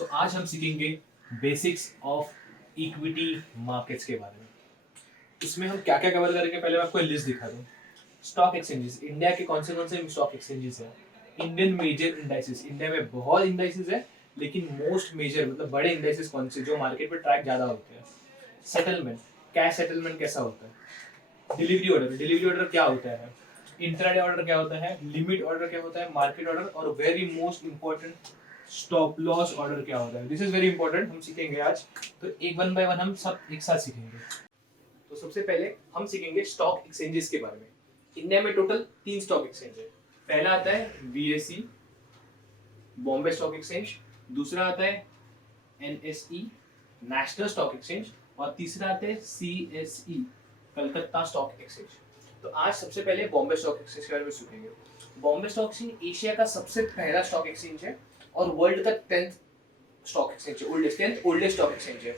सो आज हम सीखेंगे बेसिक्स ऑफ इक्विटी मार्केट्स के बारे में। इसमें हम क्या क्या कवर करेंगे, पहले मैं आपको लिस्ट दिखा दूं। स्टॉक एक्सचेंजेस, इंडिया के कौन से स्टॉक एक्सचेंजेस हैं। इंडियन मेजर इंडाइसेस, इंडिया में बहुत इंडाइसेस है लेकिन मोस्ट मेजर मतलब बड़े इंडाइसेस कौन से जो मार्केट में ट्रैक ज़्यादा होते हैं। सेटलमेंट, कैश सेटलमेंट कैसा होता है। डिलीवरी ऑर्डर, डिलीवरी ऑर्डर क्या होता है। इंट्राडे ऑर्डर क्या होता है, लिमिट ऑर्डर क्या होता है, मार्केट ऑर्डर, और very most important stop loss order क्या होता है। दिस इज वेरी इंपॉर्टेंट, हम सीखेंगे आज। तो एक वन बाय वन हम सब एक साथ सीखेंगे। तो सबसे पहले हम सीखेंगे स्टॉक एक्सचेंजेस के बारे में। इंडिया में टोटल 3 स्टॉक एक्सचेंज है। पहला आता है बीएसई, बॉम्बे स्टॉक एक्सचेंज। दूसरा आता है एनएसई, नेशनल स्टॉक एक्सचेंज। और तीसरा आता है सीएसई, कलकत्ता स्टॉक एक्सचेंज। तो आज सबसे पहले बॉम्बे स्टॉक एक्सचेंज के बारे में सीखेंगे। बॉम्बे स्टॉक एक्सचेंज एशिया का सबसे पहला स्टॉक एक्सचेंज है और वर्ल्ड का 10th स्टॉक एक्सचेंज है, ओल्डेस्ट स्टॉक एक्सचेंज है।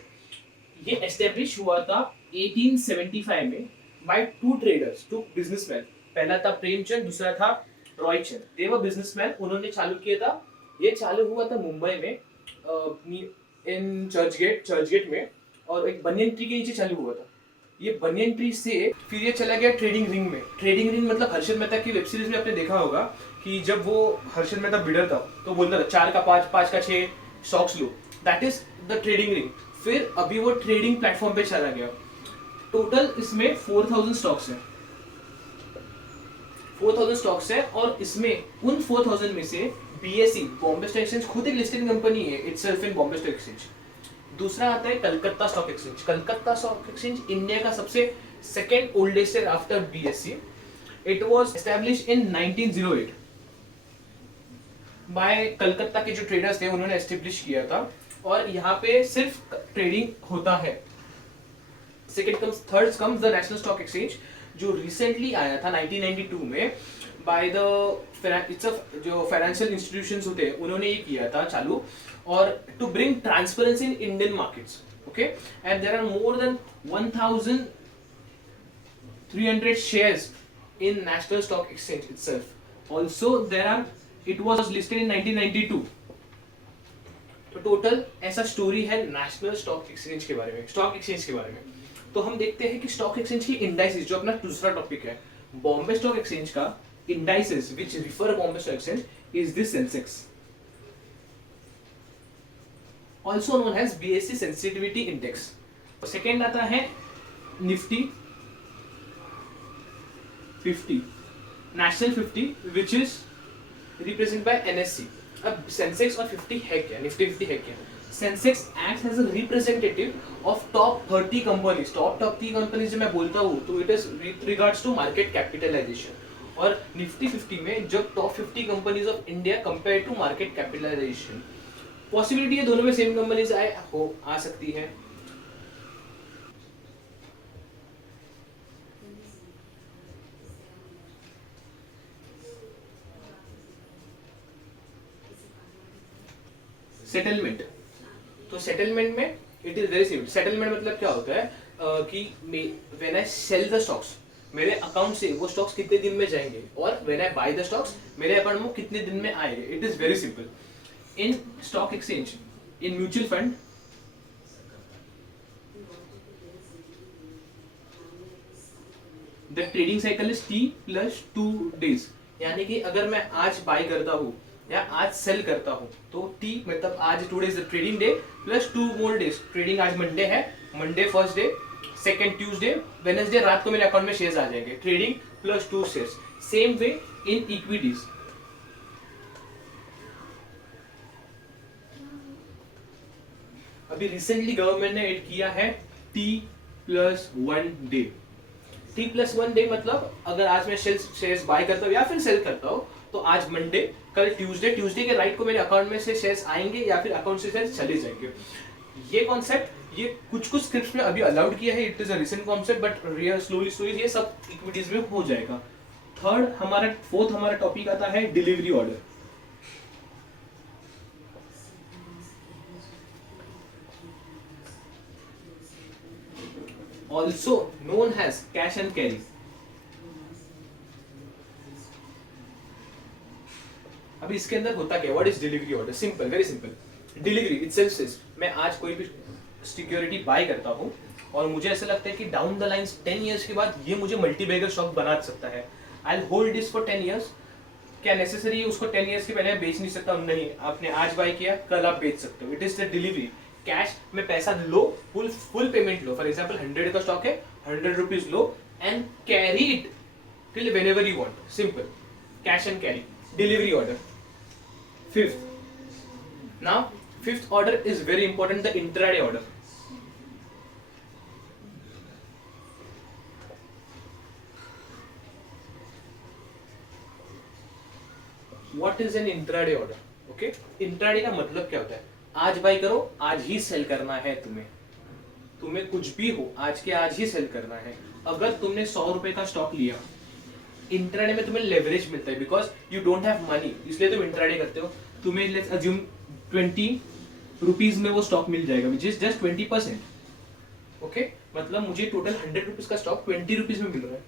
ये एस्टेब्लिश हुआ था 1875 में by two traders, two businessman. पहला था प्रेमचंद, दूसरा था रॉय चंद। दे वर बिजनेसमैन, उन्होंने चालू किया था। ये चालू हुआ था मुंबई में इन चर्चगेट में, और एक बनियन ट्री के नीचे चालू हुआ था। ये बनियन ट्री से फिर ये चला गया ट्रेडिंग रिंग में। ट्रेडिंग रिंग मतलब हर्षद मेहता की वेब सीरीज में आपने देखा होगा कि जब वो हर्षद मेहता बिडर था तो बोलता था 4 का 5, 5 का 6 stocks low. That is the trading ring. फिर अभी वो ट्रेडिंग प्लेटफॉर्म पे चला गया। टोटल इसमें 4000 स्टॉक्स है। 4000 स्टॉक्स है और इसमें उन 4000 में से बीएसई, बॉम्बे स्टॉक एक्सचेंज, खुद एक लिस्टेड कंपनी है itself in Bombay stock exchange. दूसरा आता है Calcutta stock exchange. Calcutta stock exchange India का सबसे सेकेंड ओल्डेस्ट है after BSE. It was established in 1908 by Calcutta के जो ट्रेडर्स थे, उन्होंने एस्टैब्लिश किया था और यहाँ पे सिर्फ ट्रेडिंग होता है। Third comes the national stock exchange, जो रिसेंटली आया था 1992 में बाय द जो फाइनेंशियल इंस्टीट्यूशंस होते हैं उन्होंने ये किया था चालू, और to bring transparency in Indian markets. Okay, and there are more than 1300 shares in national stock exchange itself. Also it was listed in 1992. तो टोटल ऐसा स्टोरी है नेशनल स्टॉक एक्सचेंज के बारे में, स्टॉक एक्सचेंज के बारे में। तो हम देखते हैं कि स्टॉक एक्सचेंज की इंडाइसेस, जो अपना दूसरा टॉपिक है, बॉम्बे स्टॉक एक्सचेंज का indices which refer Bombay stock exchange is this Sensex, also known as BSE sensitivity index. Second आता है Nifty 50, national 50, which is represent by NSC. अब सेंसेक्स और 50 है क्या, निफ्टी 50 है क्या? Sensex acts as a representative of top 30 companies. Top 30 companies जब मैं बोलता हूँ तो it is with regards to market capitalization, और निफ्टी 50 में जब top 50 companies of India compare to market capitalization, possibility है दोनों में सेम कंपनीज आ सकती है। सेटलमेंट, तो सेटलमेंट में it is very simple. Settlement मतलब क्या होता है कि when I sell the stocks, मेरे अकाउंट से वो स्टॉक्स कितने दिन में जाएंगे, और when I buy the stocks मेरे अकाउंट में कितने दिन में आएंगे। It is very simple. In stock exchange, in mutual fund, the trading cycle is T plus 2 days। यानी कि अगर मैं आज बाय करता हूँ या आज सेल करता हूँ तो T मतलब आज 2 days trading debt plus 2 more days। Trading आज मंडे है, Monday first day, second Tuesday, Wednesday रात को मेरे अकाउंट में शेयर्स आ जाएंगे। Trading plus 2 shares. Same way इन इक्विटीज, अभी रिसेंटली गवर्नमेंट ने ऐड किया है T+1 डे। T+1 डे मतलब अगर आज मैं शेयर्स बाय करता हूँ या फिर सेल करता हूँ तो आज मंडे, कल ट्यूसडे के राइट को मेरे अकाउंट में से शेयर्स आएंगे या फिर अकाउंट से शेयर्स चले जाएंगे। ये कॉन्सेप्ट ये कुछ स्क्रिप्ट्स में अभी अलाउड किया है, it is a recent concept, but real slowly ये सब इक्विटीज में हो जाएगा। फोर्थ हमारा टॉपिक आता है delivery order. also known as cash and carry। अभी इसके अंदर होता क्या, what is delivery order? Simple, very simple. Delivery itself says, मैं आज कोई भी सिक्योरिटी बाय करता हूँ और मुझे ऐसा लगता है कि डाउन द लाइन 10 ईयर्स के बाद ये मुझे मल्टी बैगर स्टॉक बना सकता है, I will hold this for 10 years. क्या नेसेसरी है उसको 10 ईयर्स के पहले बेच नहीं सकता? नहीं, आपने आज बाय किया कल आप बेच सकते हो, it is the delivery. Cash में पैसा लो, फुल पेमेंट लो। फॉर एग्जाम्पल 100 का स्टॉक है, 100 रुपीज लो and carry it till whenever you want, simple, cash and carry, delivery order. Fifth, now fifth order is very important, the intraday order. What is an intraday order? Okay, intraday का मतलब क्या होता है? आज bye करो, आज ही cell करना है तुम्हें कुछ भी हो आज के आज ही सेल करना है। अगर तुमने 100 रुपए का स्टॉक लिया, इंट्राडे में तुम्हें लेवरेज मिलता है because you don't have money, इसलिए तुम इंट्राडे करते हो। तुम्हें लेट्स अज्यूम 20 रुपीज में वो स्टॉक मिल जाएगा विच इज जस्ट 20%। ओके, मतलब मुझे टोटल 100 रुपीज का स्टॉक 20 रुपीज में मिल रहा है।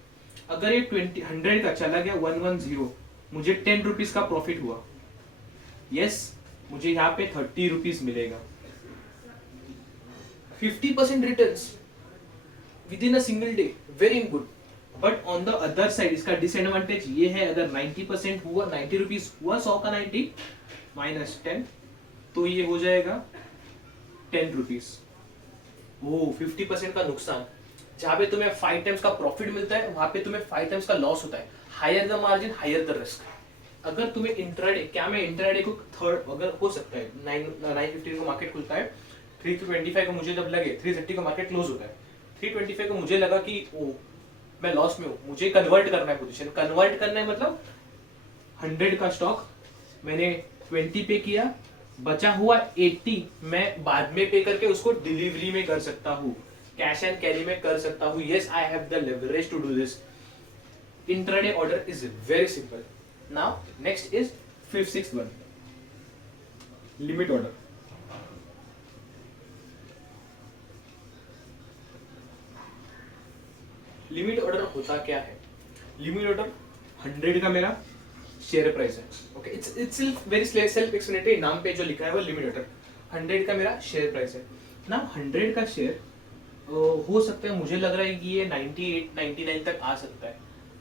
अगर ये 100 का चला गया 110, मुझे 10 रुपीज का प्रॉफिट हुआ, यस मुझे यहाँ पे 30 रुपीज मिलेगा। 50% returns with in a single day, very good. But on the other side इसका डिसएडवांटेज ये है, अगर 90% हुआ, 90 रुपीज हुआ 100 का 90 माइनस 10, तो ये हो जाएगा 10 रुपीज। ओ 50% का नुकसान। जहां पे तुम्हें 5 टाइम्स का प्रॉफिट मिलता है वहां पे तुम्हें 5 टाइम्स का लॉस होता है। Higher the margin higher the risk. अगर तुम्हें इंट्राडे, क्या मैं इंट्राडे को थर्ड, अगर हो सकता है 9:15 को मार्केट खुलता है, 325 को मुझे जब लगे 330 को मार्केट क्लोज होता है, 325 को मुझे लगा कि ओ मैं लॉस में हूँ, मुझे कन्वर्ट करना है पोजीशन। कन्वर्ट करना है मतलब 100 का स्टॉक मैंने 20 पे किया, बचा हुआ 80 मैं बाद में पे करके उसको डिलीवरी में कर सकता हूँ, कैश एंड कैरी में कर सकता हूँ। Yes I have the leverage to do this. Intraday order is very simple. Now next is sixth one, limit order. Limit order होता क्या है? लिमिट ऑर्डर 100 का मेरा शेयर प्राइस है। Okay, it's very self explanatory, नाम पे जो लिखा है वो लिमिट ऑर्डर। 100 का मेरा शेयर प्राइस है ना। 100 का शेयर हो सकता है, मुझे लग रहा है कि ये 98 99 तक आ सकता है।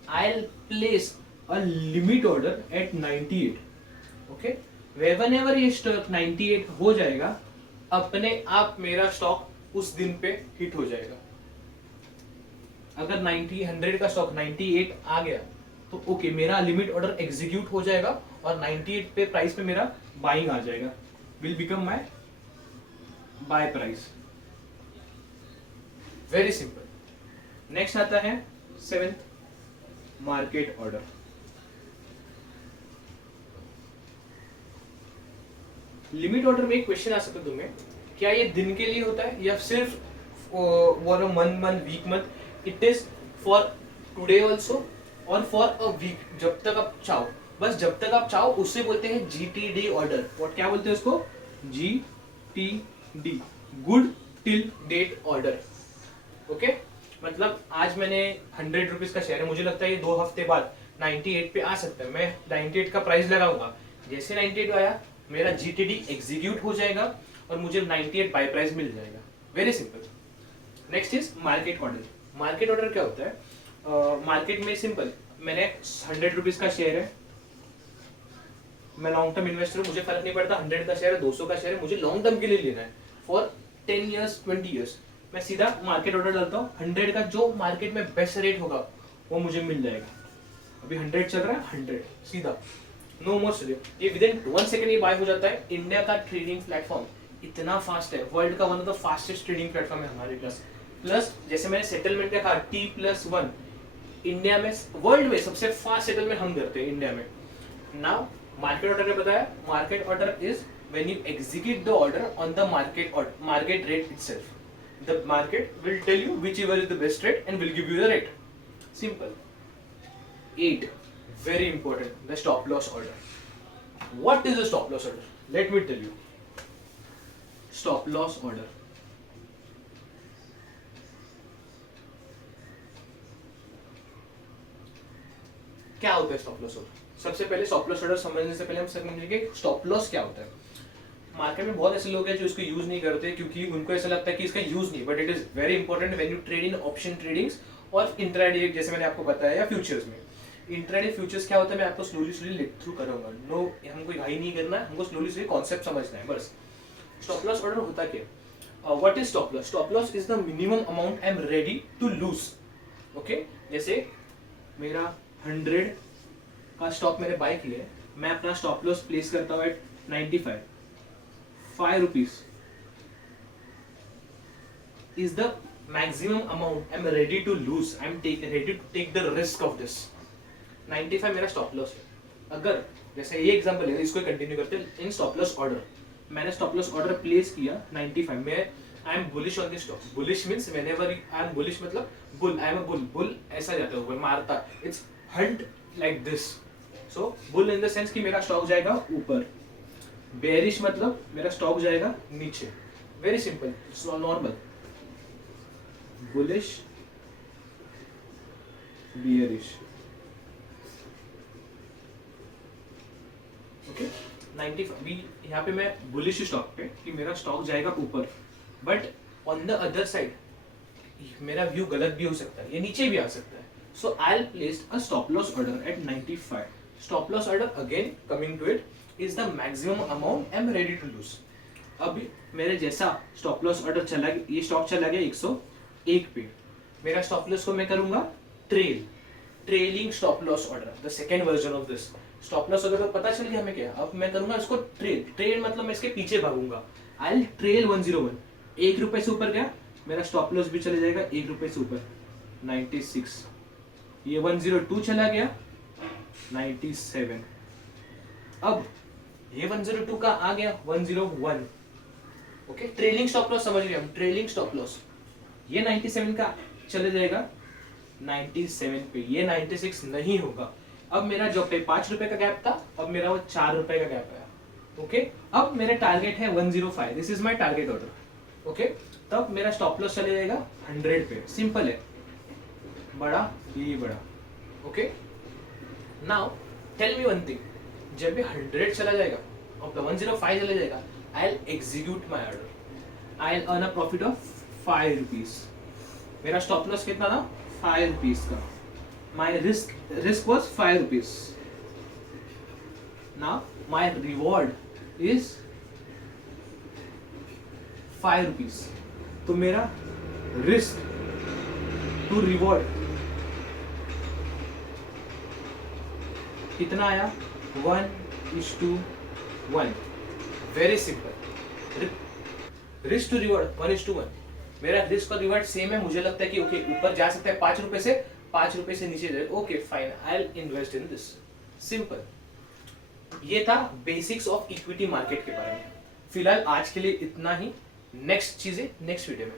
I will place a limit order at 98। Okay, whenever ये स्टॉक 98 हो जाएगा, अपने आप मेरा स्टॉक उस दिन पे हिट हो जाएगा। अगर 100 का स्टॉक 98 आ गया तो ओके, मेरा लिमिट ऑर्डर एग्जीक्यूट हो जाएगा और 98 पे प्राइस पे मेरा बाइंग आ जाएगा, will become my buy price. Very simple. Next आता है 7th, market order. Limit order में एक क्वेश्चन आ सकता है तुम्हें, क्या ये दिन के लिए होता है या सिर्फ for a month, week, month? It is for today also और फॉर अ वीक, जब तक आप चाहो, बस जब तक आप चाहो। उससे बोलते हैं GTD ऑर्डर। और क्या बोलते हैं उसको? GTD, good till date order. Okay, मतलब आज मैंने 100 रुपीज का शेयर है, मुझे लगता है ये 2 हफ्ते बाद 98 पे आ सकता है, मैं 98 का प्राइस लगाऊंगा। जैसे 98 आया मेरा GTD एग्जीक्यूट हो जाएगा और मुझे 98 बाय प्राइस मिल जाएगा। Very simple. Next is market order. Market order क्या होता है? मार्केट में सिंपल, मैंने 100 रुपीज का शेयर है, मैं लॉन्ग टर्म इन्वेस्टर हूँ, मुझे फर्क नहीं पड़ता 100 का शेयर है 200 का शेयर है, मुझे लॉन्ग टर्म के लिए लेना है फॉर 10 ईयर्स 20 ईयर्स। मैं सीधा मार्केट ऑर्डर डालता हूँ, 100 का जो मार्केट में बेस्ट रेट होगा वो मुझे मिल जाएगा। अभी 100 चल रहा है, 100 सीधा, नो मोर स्टडी। ये विद इन 1 सेकंड ये बाय हो जाता है। इंडिया का ट्रेडिंग प्लेटफॉर्म इतना फास्ट है, वर्ल्ड का one of the fastest trading platform है हमारे पास। प्लस जैसे मैंने सेटलमेंट का कहा T+1, इंडिया में वर्ल्ड में सबसे फास्ट सेटलमेंट हम करते हैं इंडिया में। नाउ मार्केट ऑर्डर ने बताया, market order is when you execute the order on the market rate itself. The market will tell you whichever is the best rate and will give you the rate, simple. 8, very important, the stop loss order. What is a stop loss order? Let me tell you. Stop loss order. क्या होता है stop loss order? सबसे पहले stop loss order समझने से पहले हम समझेंगे स्टॉप लॉस क्या होता है। मार्केट में बहुत ऐसे लोग हैं जो इसको यूज नहीं करते क्योंकि उनको ऐसा लगता है कि इसका यूज नहीं, but it is very important when you trade in option tradings और इंट्राडे, जैसे मैंने आपको बताया, या फ्यूचर्स में। इंट्राडे फ्यूचर्स क्या होता है मैं आपको स्लोली स्लोली लेट थ्रू करूंगा। नो, हमको घाई नहीं करना है, हमको स्लोली स्लोली कॉन्सेप्ट समझना है बस। स्टॉप लॉस ऑर्डर होता क्या? What is stop loss? Stop loss is the minimum amount I am ready to lose. Okay, जैसे मेरा 100 का स्टॉक मैंने बाय किया है, मैं अपना स्टॉप लॉस प्लेस करता हूँ eight 95 ₹5 is the maximum amount I'm ready to lose. I'm ready to take the risk of this. 95 मेरा स्टॉप लॉस है। अगर जैसे ये एग्जांपल है, इसको कंटिन्यू करते हैं। इन स्टॉप लॉस ऑर्डर मैंने स्टॉप लॉस ऑर्डर प्लेस किया 95 में। I am bullish on this stock. Bullish means whenever I am bullish मतलब bull, I am a bull. Bull ऐसा जाता है ऊपर, मारता, it's hunt like this. So bull in the sense कि मेरा स्टॉक जाएगा ऊपर। बेरिश मतलब मेरा स्टॉक जाएगा नीचे। Very simple, normal. Bullish, bearish. Okay, 95 यहाँ पे मैं बुलिश स्टॉक पे कि मेरा स्टॉक जाएगा ऊपर, but on the other side मेरा व्यू गलत भी हो सकता है, ये नीचे भी आ सकता है। So I will place a stop loss order at 95। Stop loss order again coming to it is the maximum amount I am ready to lose. अब मेरे जैसा स्टॉप लॉस ऑर्डर चला गया, ये स्टॉक चला गया 101 पे, मेरा स्टॉप लॉस को मैं करूंगा trailing stop loss order, the second version of this. Stop loss order पता चल गया हमें क्या, अब मैं करूंगा इसको ट्रेल मतलब मैं इसके पीछे भागूंगा। I will trail 101। ₹1 से ऊपर गया, मेरा स्टॉप लॉस भी चले जाएगा ₹1 से ऊपर 96। ये 102 चला गया 97। अब ये 102 का आ गया 101। ओके, ट्रेलिंग स्टॉप लॉस समझ लिया हम, ट्रेलिंग स्टॉप लॉस। ये 97 का चले जाएगा 97 पे, ये 96 नहीं होगा। अब मेरा जो पे ₹5 का गैप था, अब मेरा वो ₹4 का गैप आया। ओके, अब मेरा टारगेट है 105, this is my target order. Okay, तब मेरा स्टॉप लॉस चले जाएगा 100 पे। सिंपल है, बड़ा ये बड़ा। Okay, now tell me one thing, जब ये 100 चला जाएगा और 105 चला जाएगा, I will execute my order. I will earn a profit of ₹5। मेरा स्टॉप लॉस कितना था? ₹5 का। My risk was ₹5। Now my reward is ₹5। तो मेरा रिस्क टू रिवॉर्ड कितना आया? 1:1। Very simple, risk to reward 1:1। मेरा रिस्क और रिवॉर्ड सेम है, मुझे लगता है कि ओके ऊपर जा सकता है ₹5 से नीचे जाए, okay fine, I will invest in this. Simple. ये था बेसिक्स ऑफ इक्विटी मार्केट के बारे में। फिलहाल आज के लिए इतना ही। नेक्स्ट चीजें नेक्स्ट वीडियो में।